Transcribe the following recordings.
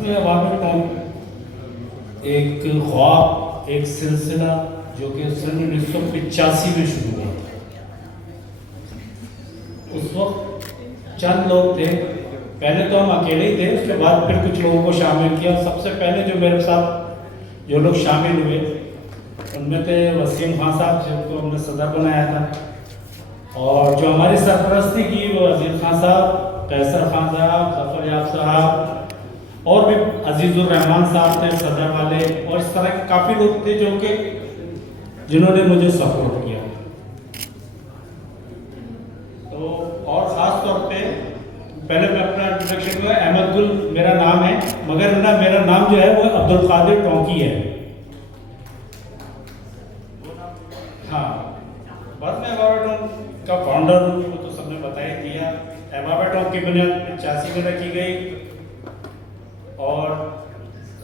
میں واقع ٹاؤن ایک خواب، ایک سلسلہ جو کہ سن 1985 میں شروع ہوا تھا۔ اس وقت چند لوگ تھے، پہلے تو ہم اکیلے ہی تھے، اس کے بعد پھر کچھ لوگوں کو شامل کیا۔ سب سے پہلے جو میرے ساتھ جو لوگ شامل ہوئے ان میں تھے وسیم خان صاحب، جن کو ہم نے صدر بنایا تھا، اور جو ہماری سرپرستی کی وہ عزیز خان صاحب، قیصر خان صاحب، ظفر یاب صاحب، اور بھی عزیز الرحمان صاحب تھے صدر والے، اور اس طرح کے کافی لوگ تھے جو کہ جنہوں نے مجھے سپورٹ کیا۔ تو اور خاص طور پہ پہلے میں اپنا انٹروڈکشن دوں، احمد گل میرا نام ہے، مگر میرا نام جو ہے وہ عبدالقادر ٹونکی ہے۔ ہاں، بس میں ایوابیٹون کا فاؤنڈر ہوں، وہ تو سب نے بتا ہی دیا۔ ایوابیٹون کی بنیاد 85 میں رکھی گئی، اور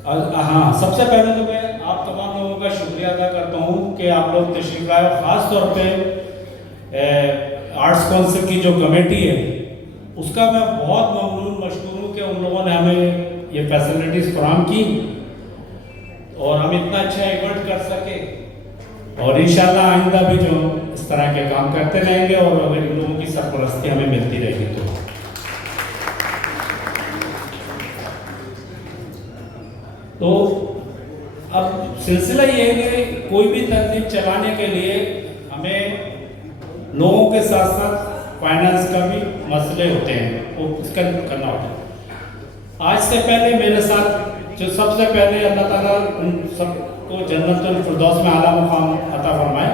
ہاں، سب سے پہلے تو میں آپ تمام لوگوں کا شکریہ ادا کرتا ہوں کہ آپ لوگ تشریف لائے، خاص طور پہ آرٹس کونسل کی جو کمیٹی ہے اس کا میں بہت ممنون مشکور ہوں کہ ان لوگوں نے ہمیں یہ فیسلٹیز فراہم کی اور ہم اتنا اچھا ایونٹ کر سکے، اور انشاءاللہ آئندہ بھی جو اس طرح کے کام کرتے رہیں گے، اور اگر ان لوگوں کی سرپرستی ہمیں ملتی رہے گی تو اب سلسلہ یہ ہے کہ کوئی بھی تنظیم چلانے کے لیے ہمیں لوگوں کے ساتھ ساتھ فائنانس کا بھی مسئلے ہوتے ہیں، وہ اس کا کرنا ہوتا ہے۔ آج سے پہلے میرے ساتھ جو سب سے پہلے اللہ تعالیٰ ان سب کو جنت الفردوس میں اعلیٰ مقام عطا فرمائے،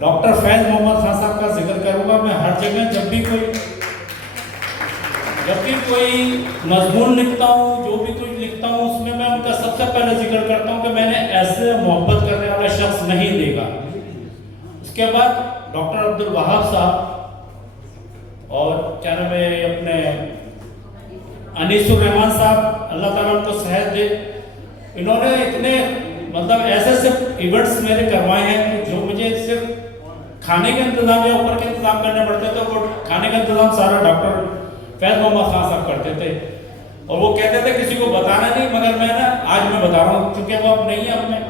ڈاکٹر فیض محمد خان صاحب کا ذکر کروں گا۔ میں ہر جگہ جب بھی کوئی مضمون لکھتا ہوں، جو بھی کچھ لکھتا ہوں، اس میں ان کا سب سے پہلے ذکر کرتا ہوں کہ میں نے ایسے محبت کرنے والا شخص نہیں دیکھا۔ اس کے بعد ڈاکٹر عبدالوہاب صاحب اور کیا نام ہے اپنے انیس الرحمان صاحب، اللہ تعالیٰ ان کو صحت دے، انہوں نے اتنے ایسے ایونٹس میرے کروائے ہیں جو مجھے صرف کھانے کے انتظام یا اوپر کے انتظام کرنے پڑتے تھے، وہ کھانے کا انتظام سارا ڈاکٹر فیض محمد خان صاحب کرتے تھے، اور وہ کہتے تھے کسی کو بتانا نہیں، مگر میں آج میں بتا رہا ہوں، چونکہ وہ اب نہیں ہے ہم میں،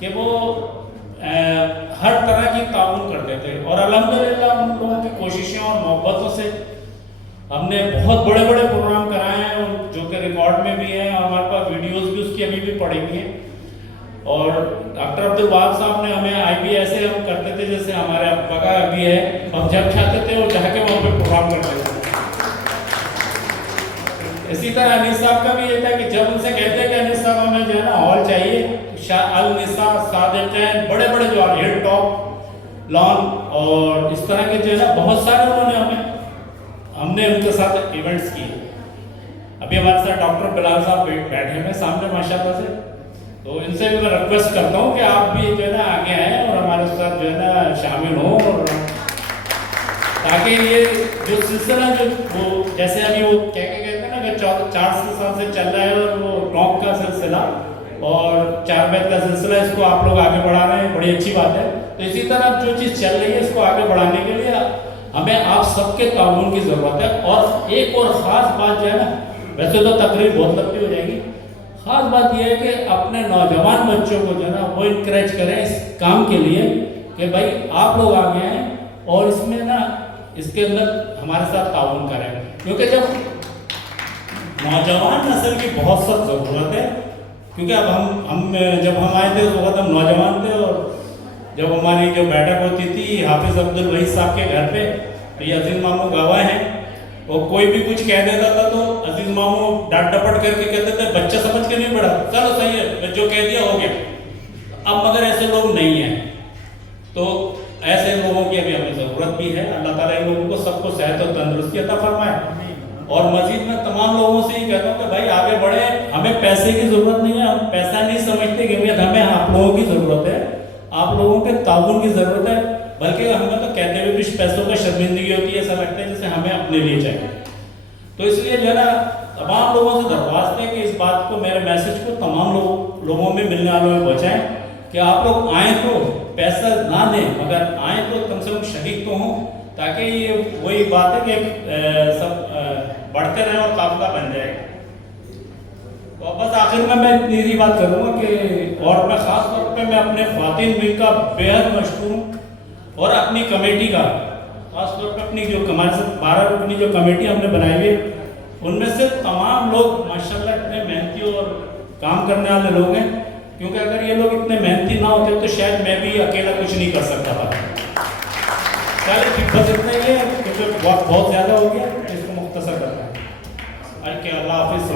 کہ وہ ہر طرح کی تعاون کرتے تھے، اور الحمدللہ ان لوگوں کی کوششیں اور محبتوں سے ہم نے بہت بڑے بڑے پروگرام کرائے ہیں، جو کہ ریکارڈ میں بھی ہیں، اور ہمارے پاس ویڈیوز بھی اس کی ابھی بھی پڑی ہوئی ہیں۔ اور ڈاکٹر عبدالوہاب صاحب نے ہمیں آئی بی ایسے ہم کرتے تھے جیسے ہمارے ابا کا ابھی ہے، ہم جب چاہتے تھے اور جا کے وہاں پہ پروگرام کرتے تھے۔ اسی طرح انیس صاحب کا بھی یہ تھا کہ جب ان سے کہتے ہیں کہ انیس صاحب ہمیں جو ہے نا ہال چاہیے، النساء صادقین، بڑے بڑے جو ہل ٹاپ لان اور اس طرح کے جو ہے نا بہت سارے انہوں نے ہم نے ان کے ساتھ ایونٹس کیے۔ ابھی ہمارے ساتھ ڈاکٹر بلال صاحب بیٹھے ہیں سامنے ماشاءاللہ سے، تو ان سے بھی میں ریکویسٹ کرتا ہوں کہ آپ بھی جو ہے نا آگے آئیں اور ہمارے ساتھ جو ہے نا شامل ہوں، اور تاکہ یہ جو سلسلہ جو وہ جیسے ابھی وہ کہتے ہیں نا کہ 4 سال سے چل رہا ہے، اور وہ ٹاپ کا سلسلہ اور 4 بیت کا سلسلہ، اس کو آپ لوگ آگے بڑھا رہے ہیں، بڑی اچھی بات ہے۔ تو اسی طرح جو چیز چل رہی ہے اس کو آگے بڑھانے کے لیے ہمیں آپ سب کے تعاون کی ضرورت ہے۔ اور ایک اور خاص بات جو ہے نا، ویسے تو تقریر بہت لمبی ہو جائے گی، خاص بات یہ ہے کہ اپنے نوجوان بچوں کو جو ہے نا وہ انکریج کریں اس کام کے لیے کہ بھائی آپ لوگ آگے آئیں اور اس میں نا اس کے اندر ہمارے ساتھ تعاون کریں، کیونکہ جب نوجوان نسل کی بہت سخت ضرورت ہے، کیونکہ اب ہم جب ہم آئے تھے اس وقت ہم نوجوان تھے، اور جب ہماری جو بیٹھک ہوتی تھی حافظ عبدالوحید صاحب کے گھر پہ، تو یہ عزیز ماموں گواہ ہیں، اور کوئی بھی کچھ کہہ دیتا تھا تو عزیز ماموں ڈانٹ ڈپٹ کر کے کہتے تھے بچہ سمجھ کے نہیں پڑھا، چلو صحیح ہے جو کہہ دیا ہو گیا۔ اب مگر ایسے لوگ نہیں ہیں، تو ایسے لوگوں کی ابھی ہمیں ضرورت بھی ہے۔ اللہ تعالیٰ ان لوگوں کو سب کو صحت اور تندرستی عطا فرمائے، اور مزید میں تمام لوگوں سے یہ کہتا ہوں کہ بھائی آگے بڑھیں، ہمیں پیسے کی ضرورت نہیں ہے، ہم پیسہ نہیں سمجھتے کہ ہمیں آپ لوگوں کی ضرورت ہے، آپ لوگوں کے تعاون کی ضرورت ہے، بلکہ ہمیں تو کہتے ہوئے بھی پیسوں کا شرمندگی ہوتی ہے، ایسا لگتا ہے جیسے ہمیں اپنے لیے چاہیے۔ تو اس لیے جو ہے نا تمام لوگوں سے درخواست ہے کہ اس بات کو، میرے میسج کو تمام لوگوں میں ملنے والوں میں پہنچائیں کہ آپ لوگ آئیں تو پیسہ نہ دیں، مگر آئیں تو کم سے کم شریک تو ہوں، تاکہ یہ وہی بات ہے کہ سب بڑھتے رہیں اور قافلہ بن جائے۔ تو بس آخر میں اتنی سی بات کروں گا کہ اور میں خاص طور پہ میں اپنے خواتین ونگ کا بےحد مشکور ہوں، اور اپنی کمیٹی کا خاص طور پہ اپنی جو ہمارے سے 12 رکنی جو کمیٹی ہم نے بنائی ہوئی ہے، ان میں سے تمام لوگ ماشاءاللہ اتنے محنتی اور کام کرنے والے لوگ ہیں، کیونکہ اگر یہ لوگ اتنے محنتی نہ ہوتے تو شاید میں بھی اکیلا کچھ نہیں کر سکتا تھا۔ چلے بس اتنا ہی ہے، کیونکہ وقت بہت زیادہ ہو گیا، اس کو مختصر کرتا ہے۔ اللہ حافظ۔